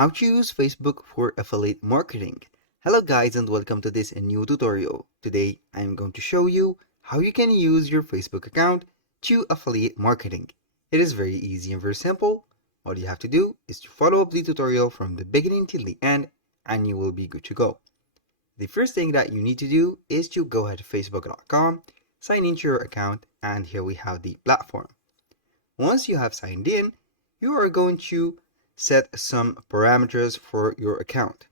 How to use Facebook for affiliate marketing. Hello guys and welcome to this new tutorial. Today I am going to show you how you can use your Facebook account to affiliate marketing. It is very easy and very simple. All you have to do is to follow up the tutorial from the beginning till the end and you will be good to go. The first thing that you need to do is to go ahead to facebook.com, sign into your account, and here we have the platform. Once you have signed in, you are going to set some parameters for your account.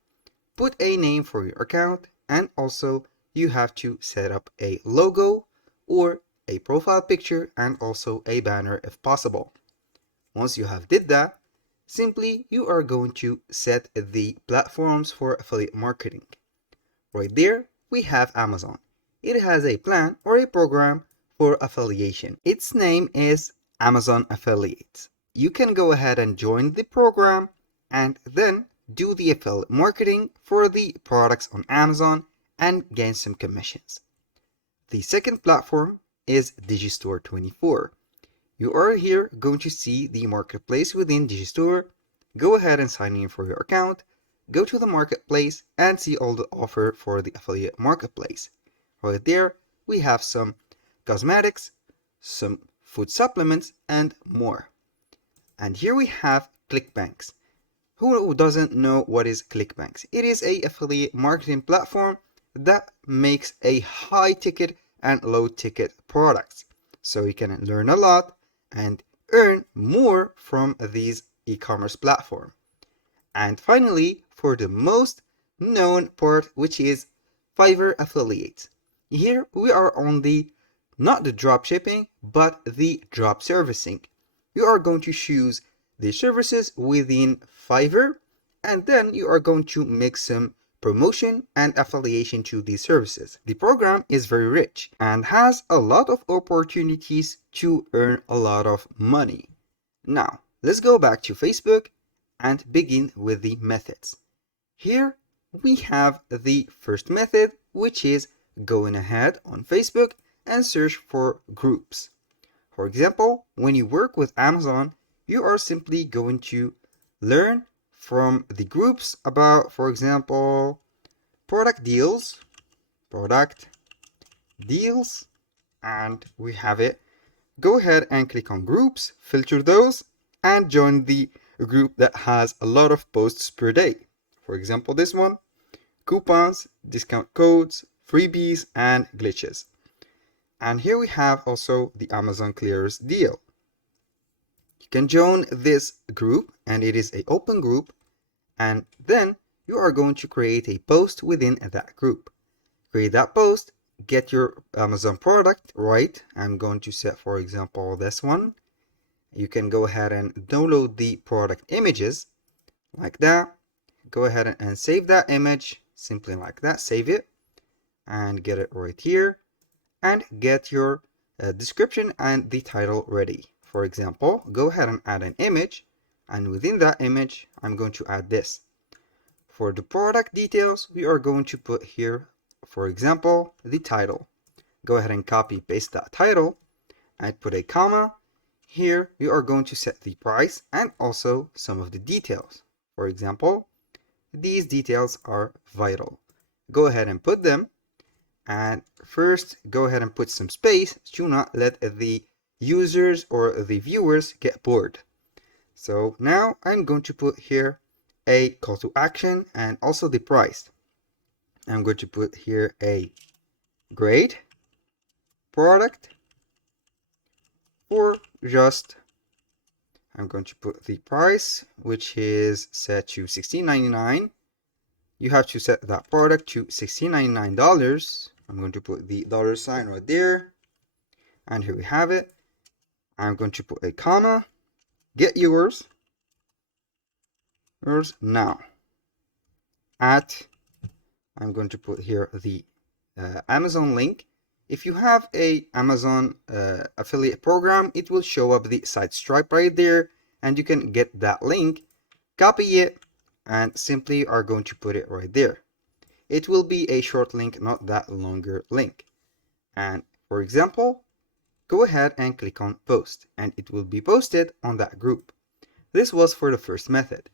Put a name for your account, and also you have to set up a logo or a profile picture and also a banner if possible. Once you have did that, simply you are going to set the platforms for affiliate marketing. Right there, we have Amazon. It has a plan or a program for affiliation. Its name is Amazon Affiliates. You can go ahead and join the program and then do the affiliate marketing for the products on Amazon and gain some commissions. The second platform is Digistore 24. You are here going to see the marketplace within Digistore. Go ahead and sign in for your account. Go to the marketplace and see all the offer for the affiliate marketplace. Right there, we have some cosmetics, some food supplements, and more. And here we have ClickBanks. Who doesn't know what is ClickBanks? It is a affiliate marketing platform that makes a high ticket and low ticket products. So you can learn a lot and earn more from these e-commerce platform. And finally, for the most known part, which is Fiverr Affiliates. Here we are on the not the drop shipping, but the drop servicing. You are going to choose the services within Fiverr, and then you are going to make some promotion and affiliation to these services. The program is very rich and has a lot of opportunities to earn a lot of money. Now, let's go back to Facebook and begin with the methods. Here we have the first method, which is going ahead on Facebook and search for groups. For example, when you work with Amazon, you are simply going to learn from the groups about, for example, product deals, and we have it. Go ahead and click on groups, filter those, and join the group that has a lot of posts per day. For example, this one, coupons, discount codes, freebies, and glitches. And here we have also the Amazon Clearers deal. You can join this group and it is an open group, and then you are going to create a post within that group. Create that post, get your Amazon product, right? I'm going to set, for example, this one. You can go ahead and download the product images like that. Go ahead and save that image simply like that. Save it and get it right here and get your description and the title ready. For example, go ahead and add an image, and within that image I'm going to add this. For the product details, we are going to put here, for example, the title. Go ahead and copy paste that title and put a comma. Here you are going to set the price and also some of the details. For example, these details are vital. Go ahead and put them, and first go ahead and put some space to not let the users or the viewers get bored. So now I'm going to put here a call to action and also the price. I'm going to put here a great product for just, I'm going to put the price, which is set to $16.99. You have to set that product to $16.99. I'm going to put the dollar sign right there. And here we have it. I'm going to put a comma. Get yours now. I'm going to put here the Amazon link. If you have a Amazon affiliate program, it will show up the site Stripe right there, and you can get that link, copy it, and simply are going to put it right there. It will be a short link, not that longer link. And for example, go ahead and click on post, and it will be posted on that group. This was for the first method.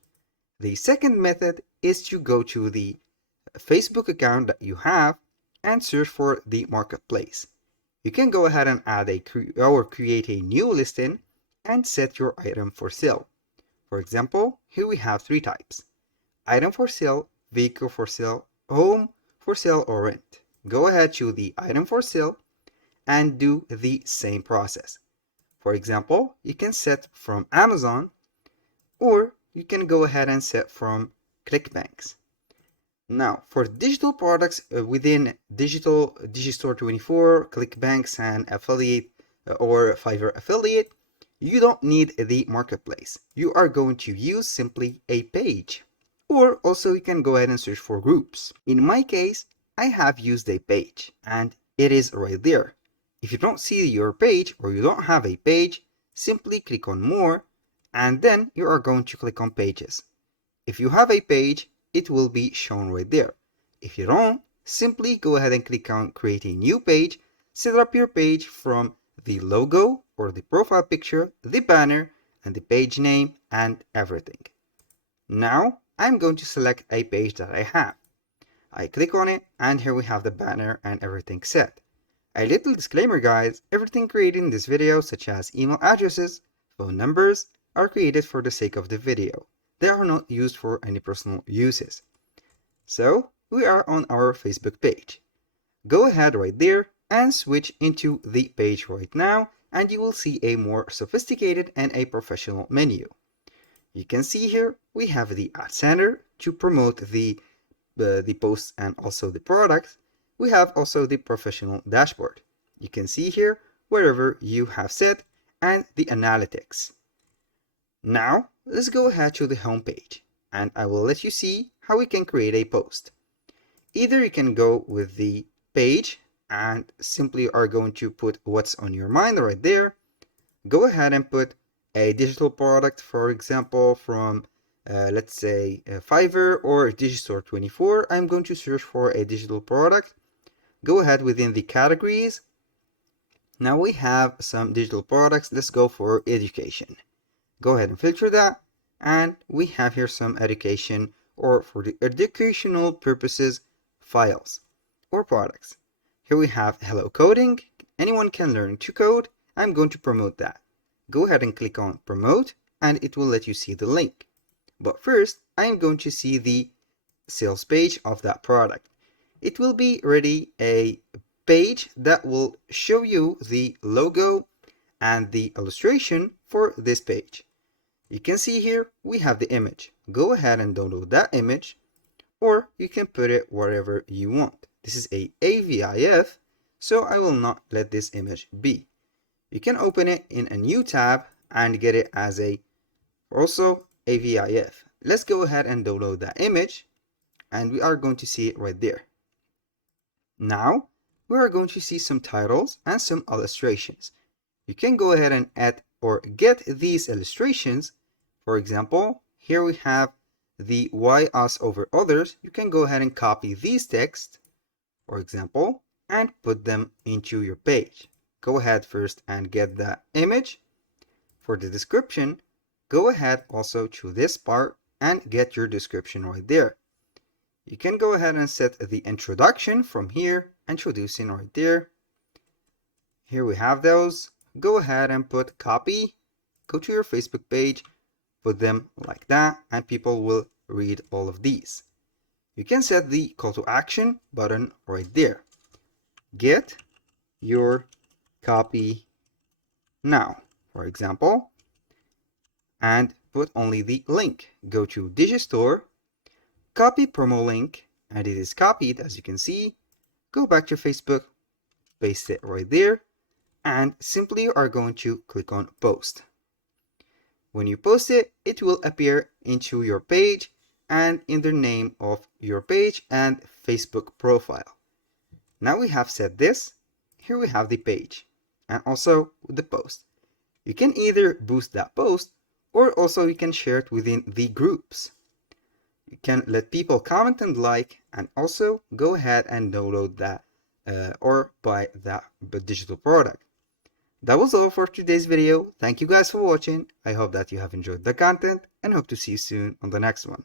The second method is to go to the Facebook account that you have and search for the marketplace. You can go ahead and add or create a new listing and set your item for sale. For example, here we have three types: item for sale, vehicle for sale, home for sale or rent. Go ahead to the item for sale and do the same process. For example, you can set from Amazon, or you can go ahead and set from ClickBank. Now, for digital products within Digistore 24, ClickBank, and affiliate or Fiverr affiliate, you don't need the marketplace. You are going to use simply a page. Or also you can go ahead and search for groups. In my case, I have used a page and it is right there. If you don't see your page or you don't have a page, simply click on more and then you are going to click on pages. If you have a page, it will be shown right there. If you don't, simply go ahead and click on create a new page, set up your page from the logo or the profile picture, the banner, and the page name and everything. Now I'm going to select a page that I have. I click on it and here we have the banner and everything set. A little disclaimer guys, everything created in this video such as email addresses, phone numbers are created for the sake of the video. They are not used for any personal uses. So we are on our Facebook page. Go ahead right there and switch into the page right now and you will see a more sophisticated and a professional menu. You can see here we have the ad center to promote the posts and also the products. We have also the professional dashboard. You can see here wherever you have set and the analytics. Now let's go ahead to the home page and I will let you see how we can create a post. Either you can go with the page and simply are going to put what's on your mind right there. Go ahead and put a digital product, for example, from let's say Fiverr or Digistore 24. I'm going to search for a digital product. Go ahead within the categories. Now we have some digital products. Let's go for education. Go ahead and filter that and we have here some education or for the educational purposes files or products. Here we have hello coding. Anyone can learn to code. I'm going to promote that. Go ahead and click on promote and it will let you see the link. But first I'm going to see the sales page of that product. It will be ready a page that will show you the logo and the illustration for this page. You can see here we have the image. Go ahead and download that image or you can put it wherever you want. This is a AVIF, so I will not let this image be. You can open it in a new tab and get it as a also AVIF. Let's go ahead and download that image and we are going to see it right there. Now we are going to see some titles and some illustrations. You can go ahead and add or get these illustrations. For example, here we have the why us over others. You can go ahead and copy these texts, for example, and put them into your page. Go ahead first and get that image. For the description, go ahead also to this part and get your description right there. You can go ahead and set the introduction from here, introducing right there. Here we have those. Go ahead and put copy, go to your Facebook page, put them like that, and people will read all of these. You can set the call to action button right there. Get your copy now, for example, and put only the link. Go to Digistore, copy promo link, and it is copied as you can see. Go back to Facebook, paste it right there, and simply are going to click on post. When you post it, it will appear into your page and in the name of your page and Facebook profile. Now we have set this. Here we have the page and also the post. You can either boost that post or also you can share it within the groups. You can let people comment and like, and also go ahead and download that or buy that digital product. That was all for today's video. Thank you guys for watching. I hope that you have enjoyed the content and hope to see you soon on the next one.